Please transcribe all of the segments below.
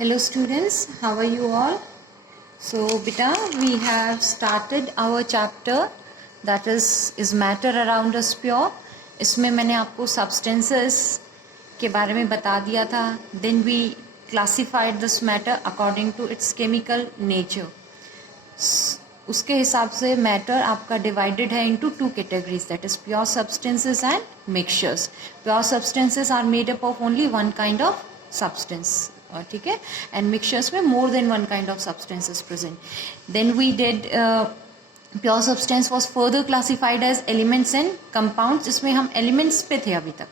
Hello students, how are you all? So beta, we have started our chapter that is matter around us pure. इसमें मैंने आपको substances के बारे में बता दिया था. Then we classified this matter according to its chemical nature. उसके हिसाब से मैटर आपका डिवाइडेड है into two categories, that is pure substances and mixtures. Pure substances are made up of only one kind of substance, ठीक है, and mixtures में more than one kind of substance is present. Then we did pure substance was further classified as elements and compounds. इसमें हम elements पे थे अभी तक,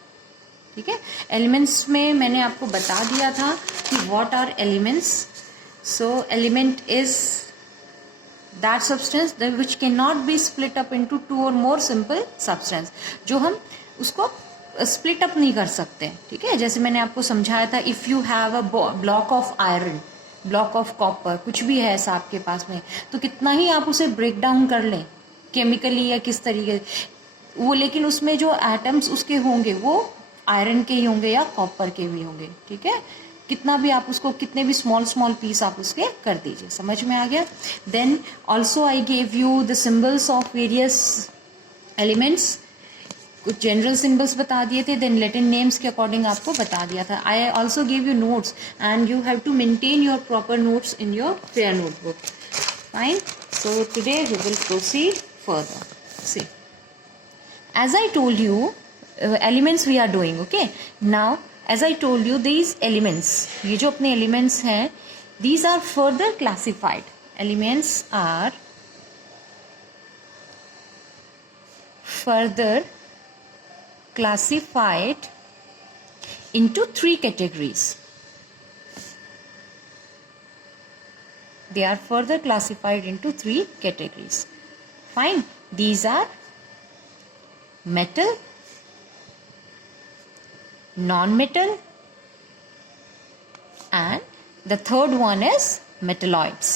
ठीक है. एलिमेंट्स में मैंने आपको बता दिया था कि what are elements. So element is that substance that which cannot be split up into two or more simple substance, जो हम उसको split up नहीं कर सकते, ठीक है. जैसे मैंने आपको समझाया था, if you have a block of iron, block of copper, कुछ भी है ऐसा आपके पास में, तो कितना ही आप उसे ब्रेक डाउन कर लें केमिकली या किस तरीके वो, लेकिन उसमें जो एटम्स उसके होंगे वो आयरन के ही होंगे या कॉपर के भी होंगे, ठीक है. कितना भी आप उसको, कितने भी स्मॉल पीस आप उसके कर दीजिए. समझ में आ गया. Then also I gave you the symbols of various elements. कुछ जनरल सिंबल्स बता दिए थे, देन लैटिन नेम्स के अकॉर्डिंग आपको बता दिया था. I also give you notes and you have to maintain your proper notes in your fair notebook. Fine. So today we will proceed further. See, as I told you, elements we are doing. Okay, now as I told you, these elements, ये जो अपने elements हैं, these are further classified. Elements are further classified into three categories. They are further classified into three categories. Fine. These are metal, non-metal, and the third one is metalloids.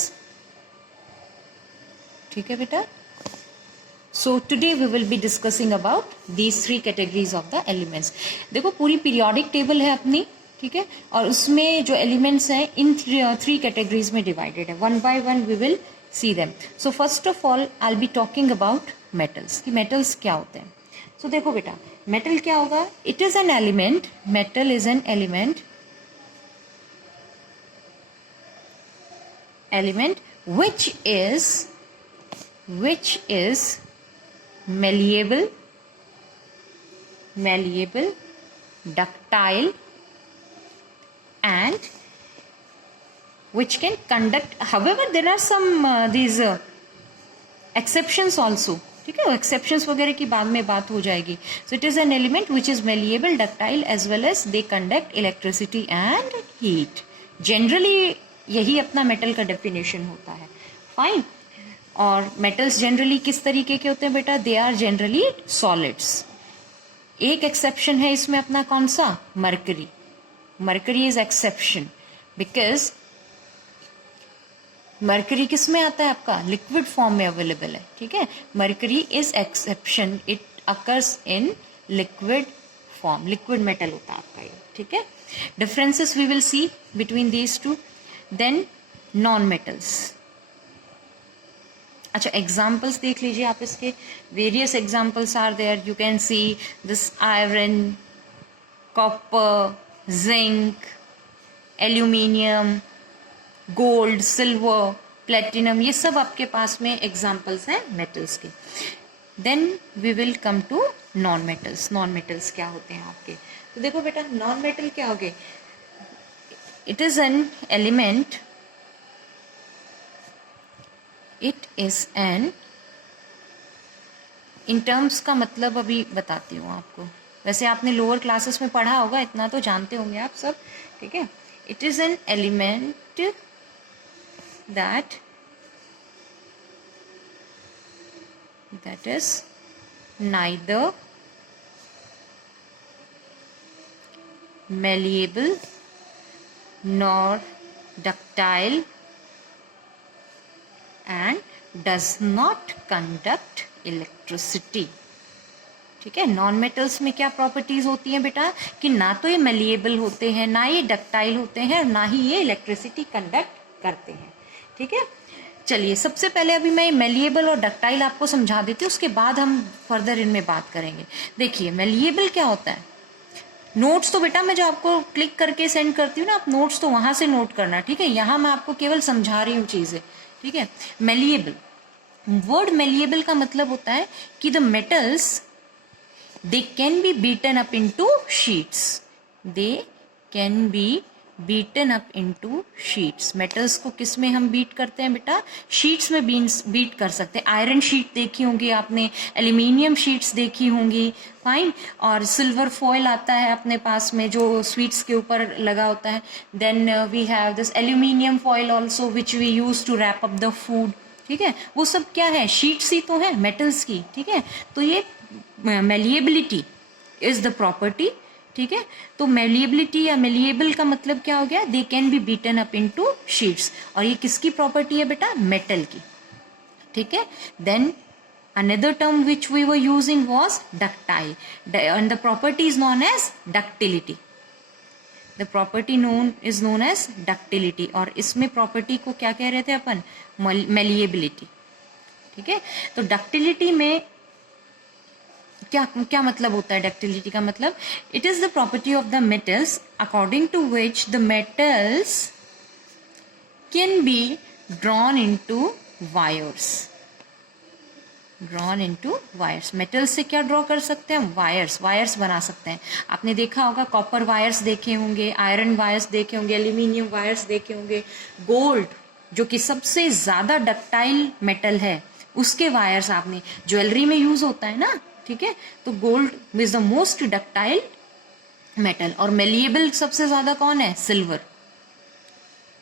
ठीक है बेटा. So today we will be discussing about these three categories of the elements. देखो पूरी periodic table है अपनी, ठीक है, और उसमें जो elements हैं इन three categories में divided है. One by one we will see them. So first of all I'll be talking about metals, कि metals क्या होते हैं. So देखो बेटा, मेटल क्या होगा. It is an element, metal is an element which is malleable, ductile and which can conduct. However, there are some these exceptions also, ठीक है. एक्सेप्शंस वगैरह की बाद में बात हो जाएगी. So it is an element which is malleable, ductile as well as they conduct electricity and heat. Generally यही अपना मेटल का डेफिनेशन होता है. फाइन. और मेटल्स जनरली किस तरीके के होते हैं बेटा. They are generally solids. एक एक्सेप्शन है इसमें अपना, कौन सा. Mercury. Mercury is exception because mercury किस में आता है आपका, लिक्विड फॉर्म में अवेलेबल है, ठीक है. Mercury is exception, it occurs in liquid form. Liquid metal होता है आपका ये, ठीक है. Differences we will see between these two. Then non metals. अच्छा, एग्जाम्पल्स देख लीजिए आप इसके. Various examples are there. You can see this iron, copper, zinc, aluminium, gold, silver, platinum, ये सब आपके पास में एग्जाम्पल्स हैं मेटल्स के. Then we will come to non metals. Non metals क्या होते हैं आपके. तो देखो बेटा, नॉन मेटल क्या हो गए. It is an element, it is N, in terms का मतलब अभी बताती हूँ आपको. वैसे आपने लोअर क्लासेस में पढ़ा होगा, इतना तो जानते होंगे आप सब, ठीक है. It is an element that is neither malleable nor ductile and does not conduct electricity. ठीक है। नॉन मेटल्स में क्या प्रॉपर्टीज होती हैं बेटा, कि ना तो ये मेलिएबल होते हैं, ना ये डक्टाइल होते हैं, और ना ही ये इलेक्ट्रिसिटी कंडक्ट करते हैं। ठीक है, चलिए सबसे पहले अभी मैं मेलिएबल और डक्टाइल आपको समझा देती हूँ, उसके बाद हम फर्दर इनमें बात करेंगे। देखिए मेलिएबल क्या होता है, नोट्स तो बेटा मैं जो आपको क्लिक करके सेंड करती हूँ ना, आप नोट्स तो वहां से नोट करना, ठीक है। यहाँ मैं आपको केवल समझा रही हूँ चीजें, ठीक है। मेलिएबल, वर्ड मेलिएबल का मतलब होता है कि the metals they can be beaten up into sheets, they can be beaten up into sheets. Metals को किस में हम बीट करते हैं बेटा, शीट्स में बीट कर सकते हैं। आयरन शीट देखी होंगी आपने, एल्यूमिनियम शीट्स देखी होंगी, फाइन। और सिल्वर फॉयल आता है अपने पास में जो स्वीट्स के ऊपर लगा होता है। Then we have this aluminium foil also which we use to wrap up the food, ठीक है। वो सब क्या है, शीट्स ही तो है मेटल्स की, ठीक है। तो ये मेलिएबिलिटी इज द प्रॉपर्टी, ठीक है। तो मेलिएबिलिटी या मेलिएबल का मतलब क्या हो गया, they can be beaten up into sheets. और ये किसकी प्रॉपर्टी है बेटा, मेटल की, ठीक है। Then another term which we were using was ductile, and the property is known as ductility. The property is known as ductility. और इसमें प्रॉपर्टी को क्या कह रहे थे अपन, मेलिएबिलिटी, ठीक है। तो डक्टिलिटी में क्या क्या मतलब होता है, डक्टिलिटी का मतलब, it is the property of the metals according to which the metals can be drawn into wires, drawn into wires. Metal से क्या ड्रॉ कर सकते हैं, वायर्स, वायर्स बना सकते हैं। आपने देखा होगा कॉपर वायर्स देखे होंगे, आयरन वायर्स देखे होंगे, एल्यूमिनियम वायर्स देखे होंगे, गोल्ड जो कि सबसे ज्यादा डक्टाइल मेटल है उसके वायर्स आपने, ज्वेलरी में यूज होता है ना, ठीक है। तो gold is the most ductile metal. और मेलिएबल सबसे ज्यादा कौन है, सिल्वर,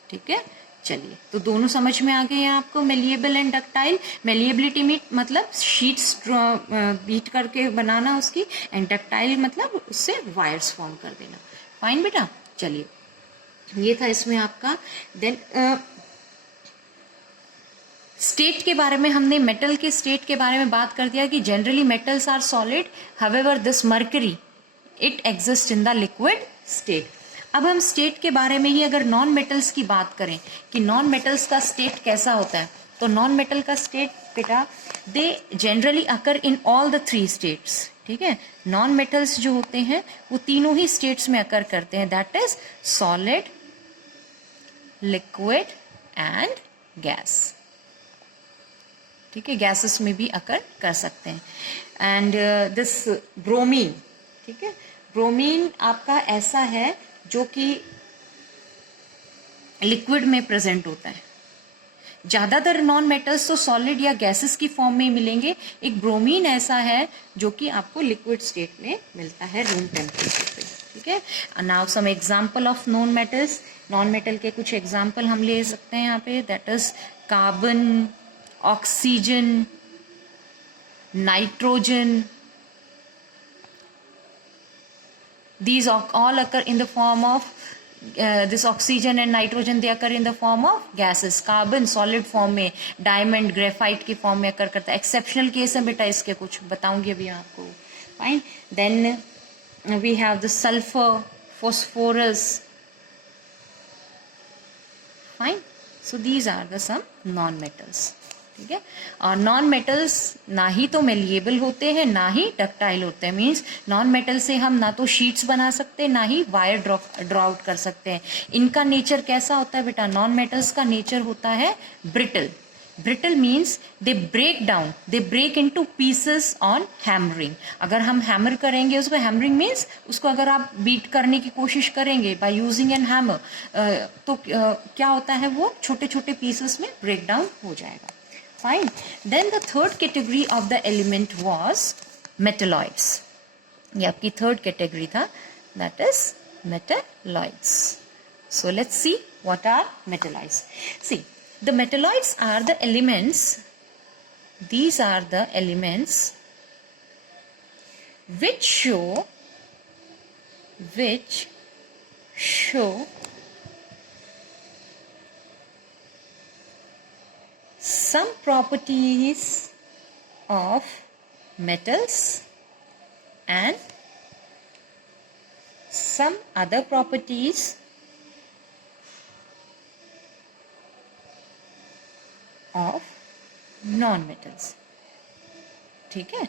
ठीक है। चलिए तो दोनों समझ में आ गए हैं आपको, मेलिएबल एंड डक्टाइल। मेलिएबिलिटी में मतलब शीट्स बीट करके बनाना उसकी, एंड डक्टाइल मतलब उससे वायर्स फॉर्म कर देना। फाइन बेटा, चलिए ये था इसमें आपका। देन स्टेट के बारे में हमने, मेटल के स्टेट के बारे में बात कर दिया कि generally metals are solid, however this mercury it exist in the liquid state. अब हम स्टेट के बारे में ही अगर नॉन मेटल्स की बात करें कि नॉन मेटल्स का स्टेट कैसा होता है, तो नॉन मेटल का स्टेट बेटा, they generally occur in all the 3 states, ठीक है। नॉन मेटल्स जो होते हैं वो तीनों ही स्टेट्स में अकर करते हैं, that is solid, liquid and gas, ठीक है। गैसेस में भी अकर कर सकते हैं। एंड दिस ब्रोमीन, ठीक है, ब्रोमीन आपका ऐसा है जो कि लिक्विड में प्रेजेंट होता है। ज्यादातर नॉन मेटल्स तो सॉलिड या गैसेस की फॉर्म में मिलेंगे, एक ब्रोमीन ऐसा है जो कि आपको लिक्विड स्टेट में मिलता है रूम टेम्परेचर पे, ठीक है। Now some example of non metals, non metal के कुछ एग्जांपल हम ले सकते हैं यहाँ पे, that is carbon, oxygen, nitrogen, these all occur in the form of this oxygen and nitrogen, they occur in the form of gases. carbon solid form में, diamond graphite की form में occur करता है। exceptional case है बेटा इसके, कुछ बताऊंगी अभी आपको। fine, then we have the sulfur, phosphorus, fine, so these are the some non metals, ठीक है। और नॉन मेटल्स ना ही तो मेलिएबल होते हैं ना ही डक्टाइल होते हैं, मींस नॉन मेटल से हम ना तो शीट्स बना सकते ना ही वायर ड्रॉ आउट कर सकते हैं। इनका नेचर कैसा होता है बेटा, नॉन मेटल्स का नेचर होता है brittle. Brittle means they break down, they break into pieces on hammering. अगर हम हैमर करेंगे उसको, हैमरिंग मीन्स उसको अगर आप बीट करने की कोशिश करेंगे बाय यूजिंग एन हैमर, तो क्या होता है, वो छोटे छोटे पीसेस में ब्रेक डाउन हो जाएगा। Fine. Then the third category of the element was metalloids. ये आपकी third category था, that is metalloids. So let's see what are metalloids. See, the metalloids are the elements. These are the elements which show some properties of metals and some other properties of non-metals. ठीक है,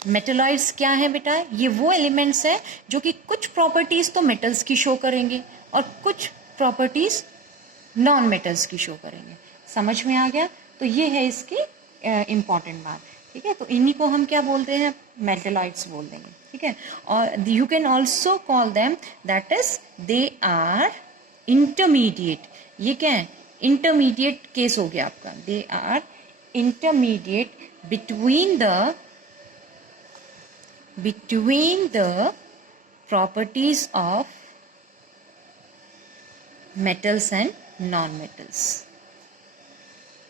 metalloids क्या है बेटा? ये वो elements है जो कि कुछ प्रॉपर्टीज तो मेटल्स की शो करेंगे और कुछ प्रॉपर्टीज नॉन मेटल्स की शो करेंगे. समझ में आ गया? तो ये है इसकी इंपॉर्टेंट बात. ठीक है, तो इन्हीं को हम क्या बोलते हैं? मेटलॉइड्स बोल देंगे. ठीक है, और you can also call them that is they are intermediate. ये क्या है? इंटरमीडिएट केस हो गया आपका. They are intermediate between the properties of metals and non-metals.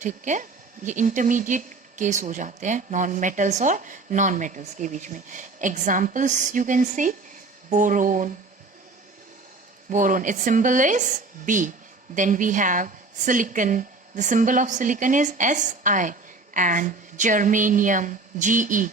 ठीक है, ये इंटरमीडिएट केस हो जाते हैं नॉन मेटल्स और नॉन मेटल्स के बीच में. Examples you can C boron. Its symbol is B. Then we have silicon. The symbol of silicon is Si. And germanium, Ge,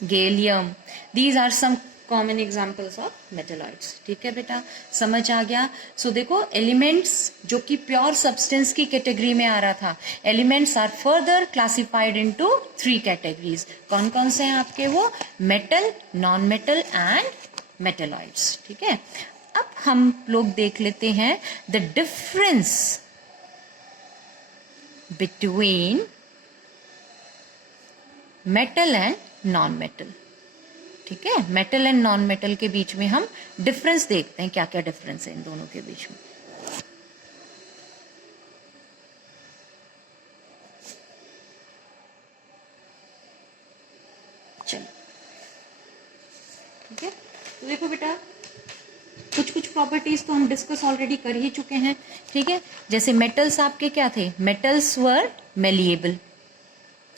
gallium. These are some common examples of metalloids. ठीक है बेटा, समझ आ गया? सो देखो, elements जो कि pure substance की category में आ रहा था, elements are further classified into 3 categories. कौन कौन से हैं आपके? वो metal, non metal and metalloids. ठीक है, अब हम लोग देख लेते हैं the difference between metal and non-metal. ठीक है, मेटल एंड नॉन मेटल के बीच में हम डिफरेंस देखते हैं. क्या क्या डिफरेंस है इन दोनों के बीच में? चलो, ठीक है, तो देखो बेटा, कुछ कुछ प्रॉपर्टीज तो हम डिस्कस ऑलरेडी कर ही चुके हैं. ठीक है, जैसे मेटल्स आपके क्या थे? मेटल्स वर मेलिएबल.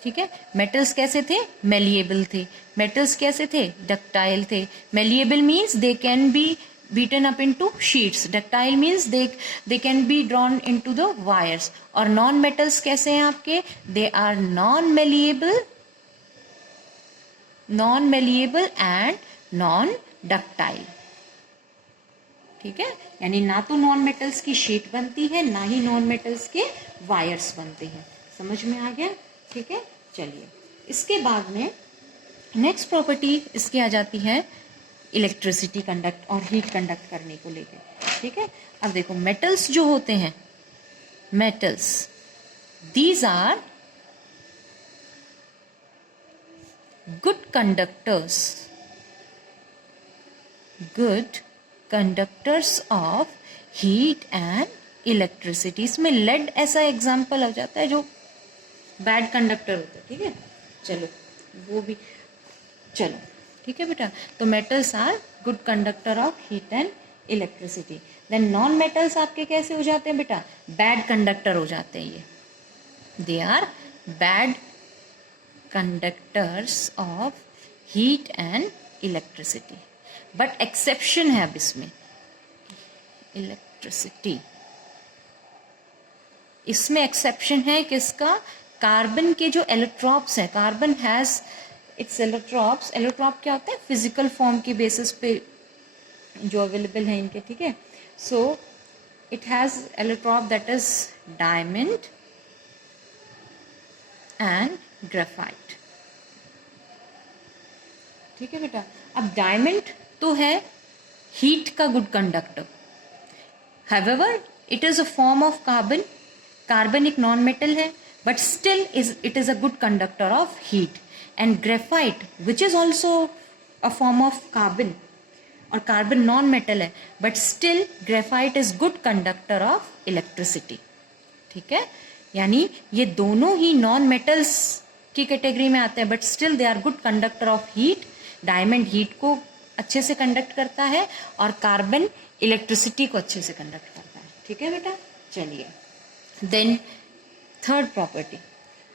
ठीक है, मेटल्स कैसे थे? मेलिएबल थे. मेटल्स कैसे थे? डक्टाइल थे. Malleable means they can be beaten up into sheets. Ductile means they can be drawn into the wires. और non metals कैसे हैं आपके? They are non malleable and non ductile. ठीक है, यानी ना तो नॉन मेटल्स की शीट बनती है, ना ही नॉन मेटल्स के वायर्स बनते हैं. समझ में आ गया? ठीक है, चलिए, इसके बाद में नेक्स्ट प्रॉपर्टी इसकी आ जाती है इलेक्ट्रिसिटी कंडक्ट और हीट कंडक्ट करने को लेकर. ठीक है, अब देखो, मेटल्स जो होते हैं, metals, these are good conductors of heat and electricity. इसमें लेड ऐसा एग्जाम्पल हो जाता है जो बैड कंडक्टर होता है. ठीक है, चलो वो भी, चलो ठीक है बेटा. तो metals are good conductor of heat and electricity. Then non metals आपके कैसे हो जाते हैं बेटा? बैड कंडक्टर हो जाते हैं. ये they are bad conductors of heat and electricity. But exception है अब इसमें. इलेक्ट्रिसिटी, इसमें एक्सेप्शन है किसका? कार्बन के जो एलोट्रॉप्स हैं. Carbon has its allotropes. Allotrope क्या होता है? फिजिकल फॉर्म की बेसिस पे जो अवेलेबल है इनके. ठीक है, so it has allotrope that is diamond and graphite. ठीक है बेटा, अब डायमंड तो है हीट का good conductor. However, it is a form of carbon. Carbon एक नॉन मेटल है, but still it is a good conductor of heat. And graphite, which is also a form of carbon, और carbon non metal है, but still graphite is good conductor of electricity. ठीक है, यानी ये दोनों ही non metals की category में आते हैं, but still they are good conductor of heat. Diamond heat को अच्छे से कंडक्ट करता है और कार्बन इलेक्ट्रिसिटी को अच्छे से कंडक्ट करता है. ठीक है बेटा, चलिए. Then third property,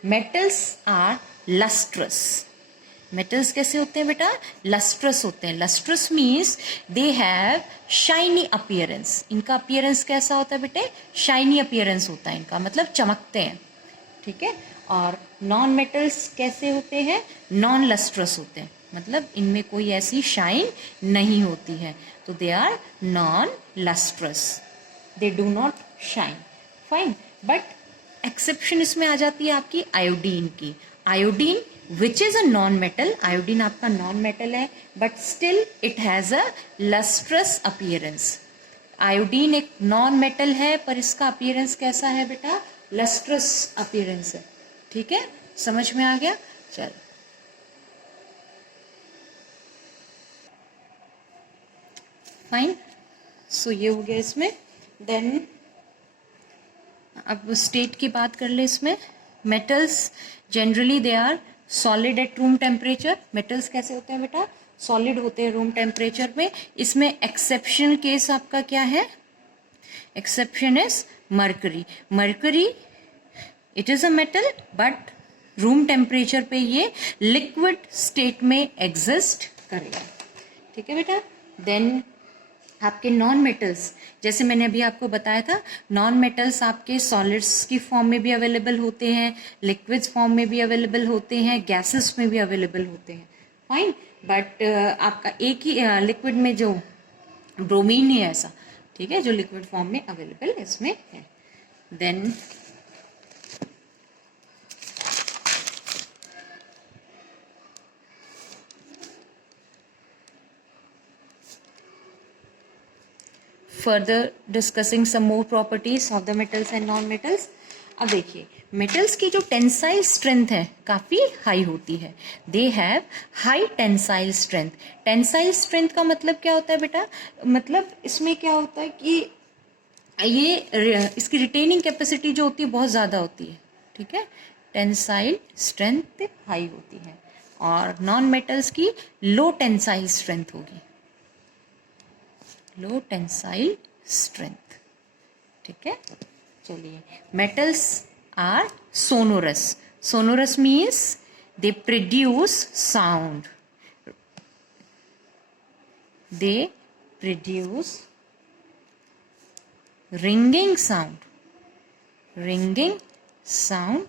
metals are lustrous. Metals कैसे होते हैं बेटा? लस्ट्रस होते हैं. Lustrous means they have shiny appearance. इनका अपीयरेंस कैसा होता है बेटे? शाइनी अपीयरेंस होता है इनका, मतलब चमकते हैं. ठीक है, और नॉन मेटल्स कैसे होते हैं? नॉन लस्ट्रस होते हैं. मतलब इनमें कोई ऐसी शाइन नहीं होती है, तो they are non lustrous, they do not shine. Fine, but exception इसमें आ जाती है आपकी आयोडीन की। Iodine which is a non metal, iodine आपका नॉन मेटल है but still it has a lustrous appearance. Iodine एक नॉन मेटल है पर इसका अपीयरेंस कैसा है बेटा, लस्ट्रस अपीयरेंस है। ठीक है, समझ में आ गया। चल, फाइन, सो ये हो गया इसमें। देन अब स्टेट की बात कर ले इसमें। Metals generally they are solid at room temperature. Metals कैसे होते हैं बेटा, सॉलिड होते हैं रूम टेम्परेचर में। इसमें एक्सेप्शनल केस आपका क्या है, exception is mercury. Mercury it is a metal but room temperature पे ये लिक्विड स्टेट में एग्जिस्ट करेगा। ठीक है बेटा। देन आपके नॉन मेटल्स, जैसे मैंने अभी आपको बताया था, नॉन मेटल्स आपके सॉलिड्स की फॉर्म में भी अवेलेबल होते हैं, लिक्विड्स फॉर्म में भी अवेलेबल होते हैं, गैसेस में भी अवेलेबल होते हैं। फाइन, बट आपका एक ही लिक्विड में जो ब्रोमीन है ऐसा, ठीक है, जो लिक्विड फॉर्म में अवेलेबल इसमें है। Then further discussing some more properties of the metals and non metals। अब देखिए, मेटल्स की जो टेंसाइल स्ट्रेंथ है काफी हाई होती है। दे have high tensile strength. Tensile strength का मतलब क्या होता है बेटा, मतलब इसमें क्या होता है कि ये इसकी रिटेनिंग कैपेसिटी जो होती है बहुत ज्यादा होती है। ठीक है, टेंसाइल स्ट्रेंथ हाई होती है। और नॉन मेटल्स की लो टेंसाइल स्ट्रेंथ होगी, लो टेंसाइल स्ट्रेंथ। ठीक है, चलिए। Metals are sonorous. Sonorous means they produce sound, they produce ringing sound, ringing sound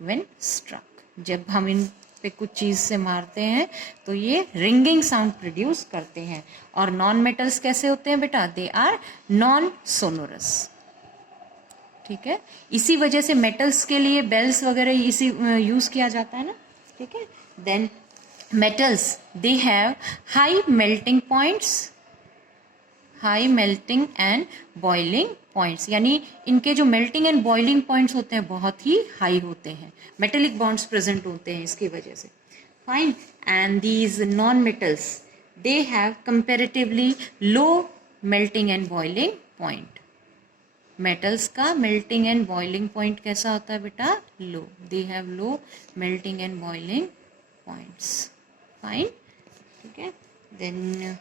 when struck. जब हम इन पे कुछ चीज से मारते हैं तो ये रिंगिंग साउंड प्रोड्यूस करते हैं। और नॉन मेटल्स कैसे होते हैं बेटा, दे आर नॉन सोनोरस। ठीक है, इसी वजह से मेटल्स के लिए बेल्स वगैरह इसी यूज किया जाता है ना। ठीक है, then metals they have high melting points, high melting and boiling points, यानी इनके जो मेल्टिंग एंड बॉइलिंग पॉइंट्स होते हैं बहुत ही हाई होते हैं। मेटेलिक बॉन्ड्स प्रेजेंट होते हैं इसकी वजह से। Fine, and these non metals they have comparatively low melting and boiling point. Metals का मेल्टिंग एंड बॉइलिंग पॉइंट कैसा होता है बेटा, low. They have low melting and boiling points. Fine, ठीक है। Then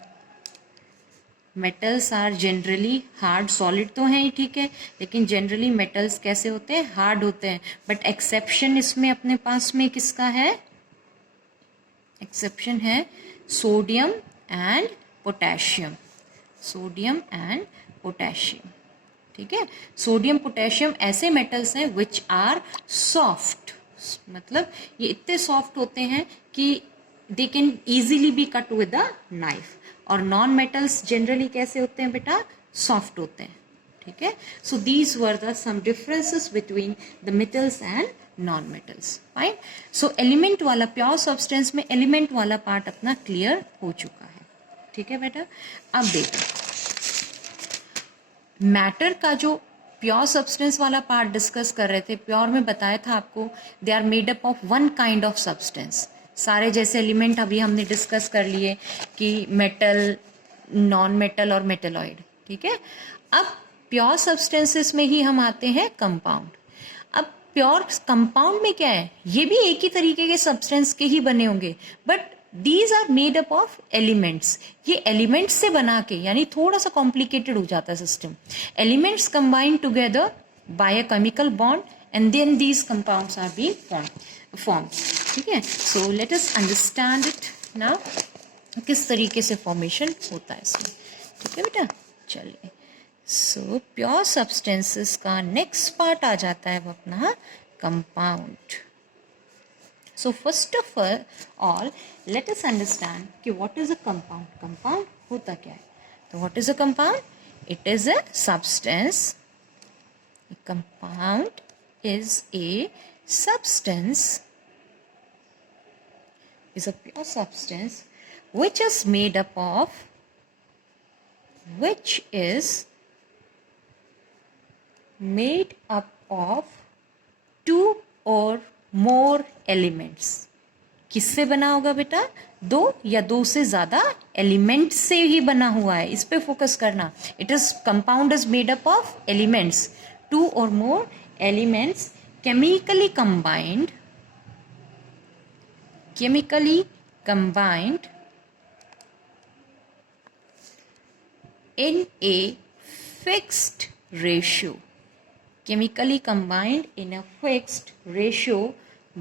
metals are generally hard, solid तो हैं ही, ठीक है, लेकिन जनरली मेटल्स कैसे होते हैं, हार्ड होते हैं। बट एक्सेप्शन इसमें अपने पास में किसका है, एक्सेप्शन है sodium and potassium, sodium and potassium. ठीक है, सोडियम पोटेशियम ऐसे मेटल्स हैं विच आर सॉफ्ट, मतलब ये इतने सॉफ्ट होते हैं कि they can easily be cut with a knife. और नॉन मेटल्स जनरली कैसे होते हैं बेटा, सॉफ्ट होते हैं। ठीक है, so these were the some differences between the metals and non metals. Fine, so element वाला, प्योर सब्सटेंस में एलिमेंट वाला पार्ट अपना क्लियर हो चुका है। ठीक है बेटा, अब देखो मैटर का जो प्योर सब्सटेंस वाला पार्ट डिस्कस कर रहे थे, प्योर में बताया था आपको they are made up of one kind of substance. सारे जैसे एलिमेंट अभी हमने डिस्कस कर लिए कि मेटल, नॉन मेटल और मेटेलॉइड। ठीक है, अब प्योर सब्सटेंसेस में ही हम आते हैं कंपाउंड। अब प्योर कंपाउंड में क्या है, ये भी एक ही तरीके के सब्सटेंस के ही बने होंगे, but these are made up of elements. ये एलिमेंट्स से बना के, यानी थोड़ा सा कॉम्प्लिकेटेड हो जाता है system. Elements combine together by a chemical bond and then these compounds are being form. ठीक है, so let us understand it now, किस तरीके से फॉर्मेशन होता है इसमें। ठीक है बेटा, चलिए। सो प्योर सब्सटेंसेस का नेक्स्ट पार्ट आ जाता है वो अपना compound. So first of all, let us understand कि what is a compound. Compound होता क्या है? तो what is a compound? It is a substance. A compound is a substance. Is a pure substance which is made up of two or more elements. किससे बना होगा बेटा? दो या दो से ज्यादा एलिमेंट से ही बना हुआ है, इस पे फोकस करना. It is compound is made up of elements, two or more elements chemically combined in a fixed ratio. Chemically combined in a fixed ratio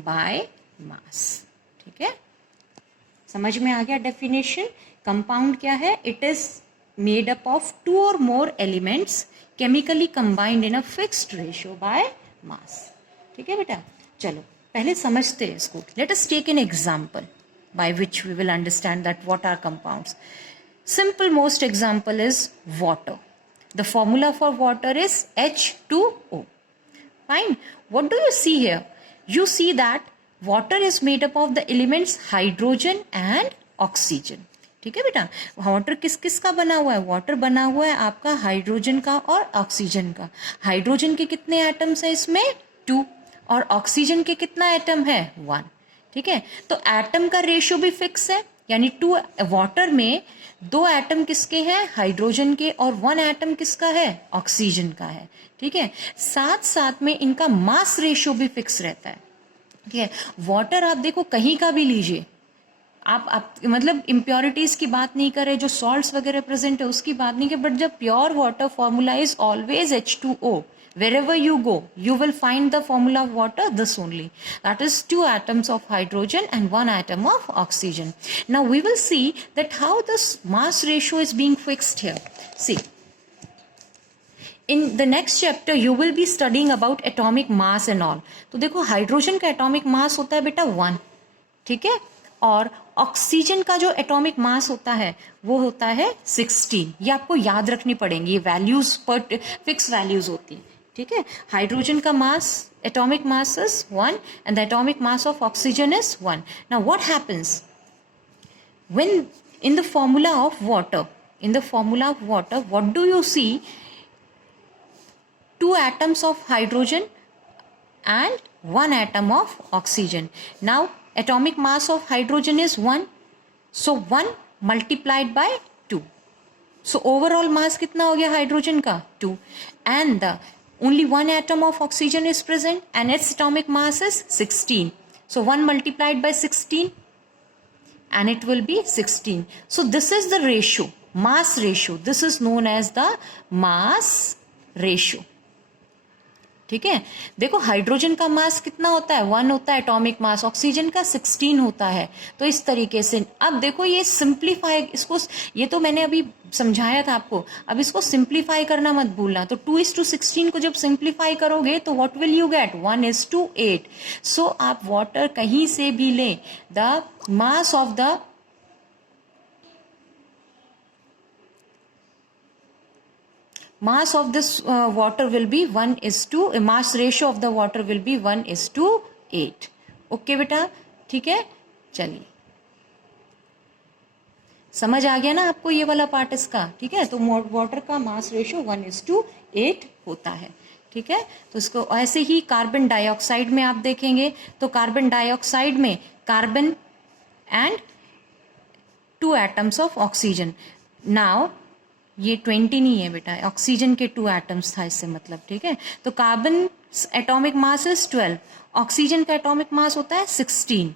by mass. ठीक है, समझ में आ गया डेफिनेशन? कंपाउंड क्या है? It is made up of two or more elements chemically combined in a fixed ratio by mass. ठीक है बेटा, चलो पहले समझते हैं इसको. Let us take an example by which we will understand that what are compounds. Simple most example is water. The formula for water is H2O. Fine. What do you see here? You see that water is made up of the elements hydrogen and oxygen. ठीक है बेटा, water किस किस का बना हुआ है? Water बना हुआ है आपका हाइड्रोजन का और ऑक्सीजन का. हाइड्रोजन के कितने एटम्स है इसमें? 2. और ऑक्सीजन के कितना एटम है? 1. ठीक है, तो एटम का रेशियो भी फिक्स है, यानी 2 वाटर में 2 एटम किसके हैं? हाइड्रोजन के, और 1 एटम किसका है? ऑक्सीजन का है. ठीक है, साथ साथ में इनका मास रेशियो भी फिक्स रहता है. ठीक है, वाटर आप देखो कहीं का भी लीजिए, आप मतलब इम्प्योरिटीज की बात नहीं कर रहे, जो सॉल्ट्स वगैरह प्रेजेंट है उसकी बात नहीं कर, बट जब pure water formula is always H2O. Wherever you go, you will find the formula of water this only. That is 2 atoms of hydrogen and 1 atom of oxygen. Now we will see that how this mass ratio is being fixed here. See, in the next chapter you will be studying about atomic mass and all. तो देखो hydrogen का atomic mass होता है बेटा 1. ठीक है, और oxygen का जो एटॉमिक मास होता है वो होता है 16. ये आपको याद रखनी पड़ेंगी, ये वैल्यूज पर फिक्स वैल्यूज होती है. ठीक है, हाइड्रोजन का mass, atomic mass is 1 and the atomic mass of oxygen is 1. Now what happens when in the formula of water, what do you see? 2 atoms of hydrogen and 1 atom of oxygen. Now atomic mass of hydrogen is 1, so 1 multiplied by 2, so overall mass कितना हो गया hydrogen का? 2. And the only 1 atom of oxygen is present and its atomic mass is 16. So 1 multiplied by 16 and it will be 16. So this is the ratio, mass ratio. This is known as the mass ratio. ठीक है, देखो hydrogen का मास कितना होता है? 1 होता है atomic mass, oxygen का 16 होता है. तो इस तरीके से अब देखो ये सिंप्लीफाई, इसको ये तो मैंने अभी समझाया था आपको, अब इसको सिंप्लीफाई करना मत भूलना. तो 2:16 को जब सिंप्लीफाई करोगे तो व्हाट विल यू गेट? 1:8. सो आप वाटर कहीं से भी लें, the mass of the mass of this water will be 1:2. Mass ratio of the water will be 1:8. Okay बेटा, ठीक है, चलिए समझ आ गया ना आपको ये वाला पार्ट इसका? ठीक है, तो वाटर का मास रेशियो 1:8 होता है. ठीक है, तो इसको ऐसे ही कार्बन डाइऑक्साइड में आप देखेंगे तो कार्बन डाइऑक्साइड में carbon and 2 atoms of oxygen. Now ये 20 नहीं है बेटा, ऑक्सीजन के 2 एटम्स था इससे मतलब. ठीक है, तो carbon atomic mass is 12, oxygen का एटॉमिक मास होता है 16.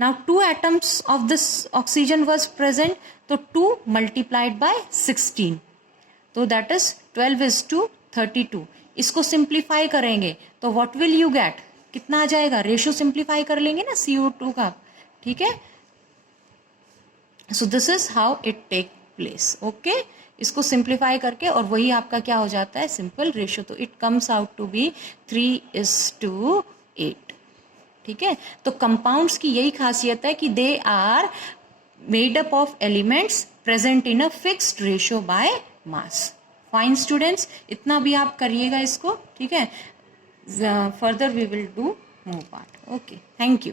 Now 2 atoms of this oxygen was present, तो 2 मल्टीप्लाइड बाय 16, तो दैट इज 12:32. इसको सिंप्लीफाई करेंगे तो व्हाट विल यू गेट? कितना आ जाएगा? रेशियो सिंप्लीफाई कर लेंगे ना CO2 का. ठीक है, so this is how it take place. Okay, इसको सिंप्लीफाई करके और वही आपका क्या हो जाता है? Simple ratio. तो it comes out to be 3:8. ठीक है। तो कंपाउंड्स की यही खासियत है कि they are made up of elements present in a fixed ratio by mass. Fine students, इतना भी आप करिएगा इसको, ठीक है। Further we will do more part. Okay, thank you.